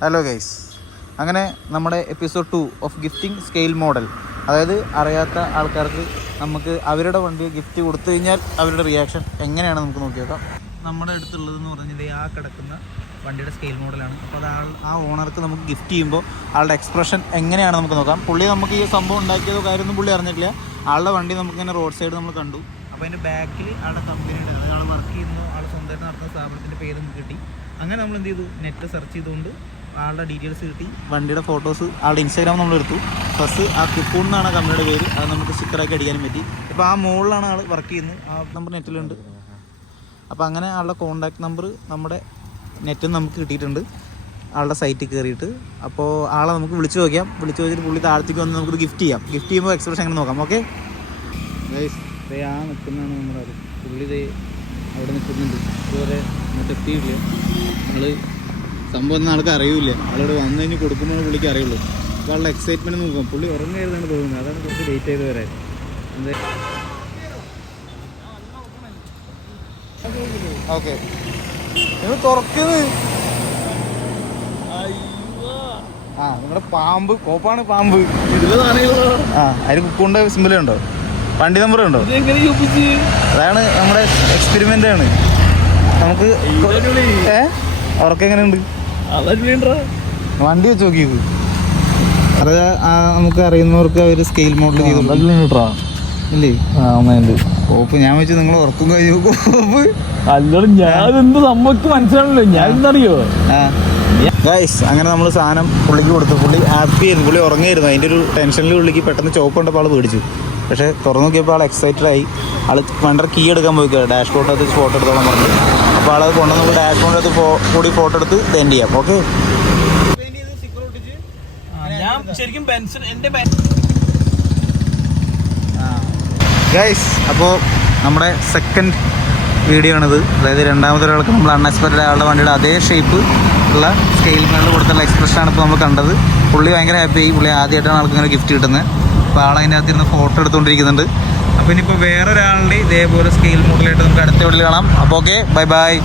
Hello guys, അങ്ങനെ നമ്മുടെ episode 2 of gifting scale model, അതായത് അറിയാത്ത ആൾക്കാർക്ക് നമുക്ക് അവരുടെ വണ്ടി ഗിഫ്റ്റ് കൊടുത്തു കഴിഞ്ഞാൽ അവരുടെ റിയാക്ഷൻ എങ്ങനെയാണ് നമുക്ക് നോക്കി നോക്കാം. നമ്മുടെ അടുത്തുള്ളതെന്ന് പറഞ്ഞാൽ ആ കിടക്കുന്ന വണ്ടിയുടെ സ്കെയിൽ മോഡലാണ്. അപ്പോൾ അത് ആ ഓണർക്ക് നമുക്ക് ഗിഫ്റ്റ് ചെയ്യുമ്പോൾ ആളുടെ എക്സ്പ്രഷൻ എങ്ങനെയാണ് നമുക്ക് നോക്കാം. പുള്ളി നമുക്ക് ഈ സംഭവം ഉണ്ടാക്കിയതോ കാര്യമൊന്നും പുള്ളി അറിഞ്ഞിട്ടില്ല. ആളുടെ വണ്ടി നമുക്കിങ്ങനെ റോഡ് സൈഡ് നമ്മൾ കണ്ടു. അപ്പോൾ അതിൻ്റെ ബാക്കിൽ ആളുടെ കമ്പനിയുടെ, അതായത് ആൾ വർക്ക് ചെയ്യുന്നു, ആൾ സ്വന്തമായിട്ട് നടത്തുന്ന സ്ഥാപനത്തിൻ്റെ പേര് നമുക്ക് കിട്ടി. അങ്ങനെ നമ്മൾ എന്ത് ചെയ്തു, നെറ്റ് സെർച്ച് ചെയ്തുകൊണ്ട് ആളുടെ ഡീറ്റെയിൽസ് കിട്ടി. വണ്ടിയുടെ ഫോട്ടോസ് ആളുടെ ഇൻസ്റ്റാഗ്രാം നമ്മൾ എടുത്തു. പ്ലസ് ആ കിപ്പൂൺ എന്നാണ് കമ്പനിയുടെ പേര്, അത് നമുക്ക് സ്റ്റിക്കറാക്കി അടിക്കാനും പറ്റി. ഇപ്പോൾ ആ മുകളിലാണ് ആൾ വർക്ക് ചെയ്യുന്നത്, ആ നമ്പർ നെറ്റിലുണ്ട്. അപ്പോൾ അങ്ങനെ ആളുടെ കോൺടാക്ട് നമ്പർ നമ്മുടെ നെറ്റിൽ നമുക്ക് കിട്ടിയിട്ടുണ്ട് ആളുടെ സൈറ്റിൽ കയറിയിട്ട്. അപ്പോൾ ആളെ നമുക്ക് വിളിച്ച് നോക്കാം. വിളിച്ച് നോക്കിയിട്ട് പുള്ളി താഴത്തേക്ക് വന്ന് നമുക്ക് ഗിഫ്റ്റ് ചെയ്യാം. ഗിഫ്റ്റ് ചെയ്യുമ്പോൾ എക്സ്പ്രഷൻ എങ്ങനെ നോക്കാം. ഓക്കെ ഗൈസ്, ദേ ആ നിൽക്കുന്നതാണ് നമ്മുടെ അത്. പുള്ളി ദേ അവിടെ നിൽക്കുന്നുണ്ട്. ഇതുവരെ ഇങ്ങോട്ട് എത്തിയില്ല. നമ്മൾ സംഭവം ഒന്നും ആൾക്ക് അറിയില്ല. ആളോട് വന്നു കഴിഞ്ഞ് കൊടുക്കുമ്പോൾ പുള്ളിക്ക് അറിയുള്ളൂ. അപ്പോൾ ആളുടെ എക്സൈറ്റ്മെൻറ്റ് നോക്കാം. പുള്ളി ഉറങ്ങായിരുന്നാണ് തോന്നുന്നത്, അതാണ് കുറച്ച് ലേറ്റ് ചെയ്ത് വരാൻ. എന്തേ ഓക്കെ നിങ്ങൾ തുറക്കുന്നത്. ആ നിങ്ങളുടെ പാമ്പ് കോപ്പാണ്, പാമ്പ്. ആ അതിന് കുക്കുണ്ട സിമ്പിളുണ്ടോ, വണ്ടി നമ്പർ ഉണ്ടോ? അതാണ് നമ്മുടെ എക്സ്പെരിമെന്റ് ആണ്. നമുക്ക് ഉറക്കെങ്ങനെയുണ്ട് വണ്ടി വെച്ച് നോക്കിയത്. അത് നമുക്ക് അറിയുന്നവർക്ക് അവർ സ്കെയിൽ മോഡൽ ചെയ്തോ ഇല്ലേ? കോപ്പ് ഞാൻ വെച്ച് നിങ്ങൾ ഉറക്കും കഴിയോ? കോപ്പ് അല്ലോട് ഞാനെന്ത് സംഭവം മനസ്സിലാണല്ലോ. ഞാൻ എന്തറിയോ ഗൈസ്, അങ്ങനെ നമ്മൾ സാധനം പുള്ളിക്ക് കൊടുത്തു. പുള്ളി ഹാപ്പി ആയിരുന്നു, പുള്ളി ഉറങ്ങിയായിരുന്നു. അതിൻ്റെ ഒരു ടെൻഷനിൽ പുള്ളിക്ക് പെട്ടെന്ന് ചോപ്പ് കണ്ടപ്പോൾ ആൾ പേടിച്ചു. പക്ഷേ തുറന്നു നോക്കിയപ്പോൾ ആൾ എക്സൈറ്റഡ് ആയി. ആൾ വണ്ടർ കീ എടുക്കാൻ പോയിക്കുക, ഡാഷ് ബോർഡിനകത്ത് ഫോട്ടോ എടുത്തോളം പറഞ്ഞു. അപ്പോൾ ആളത് കൊണ്ടുവന്ന് ഡാഷ് ബോർഡിനകത്ത് കൂടി ഫോട്ടോ എടുത്ത് സെൻഡ് ചെയ്യാം. ഓക്കെ ഗൈസ്, അപ്പോൾ നമ്മുടെ സെക്കൻഡ് വീഡിയോ ആണിത്. അതായത് രണ്ടാമത്തെ ഒരാൾക്ക് നമ്മൾ അൺഎക്സ്പെക്റ്റഡ് ആളുടെ വണ്ടിയുടെ അതേ ഷേപ്പ് ഉള്ള സ്കെയിൽ മേളിൽ കൊടുത്തുള്ള എക്സ്പ്രഷനാണ് ഇപ്പോൾ നമ്മൾ കണ്ടത്. പുള്ളി ഭയങ്കര ഹാപ്പി ആയി. പുള്ളി ആദ്യമായിട്ടാണ് ആൾക്ക് ഇങ്ങനെ ഗിഫ്റ്റ് കിട്ടുന്നത്. അപ്പോൾ ആളതിൻ്റെ അകത്ത് ഇരുന്ന് ഫോട്ടോ എടുത്തുകൊണ്ടിരിക്കുന്നുണ്ട്. അപ്പോൾ ഇനിയിപ്പോൾ വേറൊരാളുടെ ഇതേപോലെ സ്കെയിൽ മോഡലായിട്ട് നമുക്ക് അടുത്ത വീട്ടിൽ കാണാം. അപ്പോൾ ഓക്കെ, ബൈ ബൈ.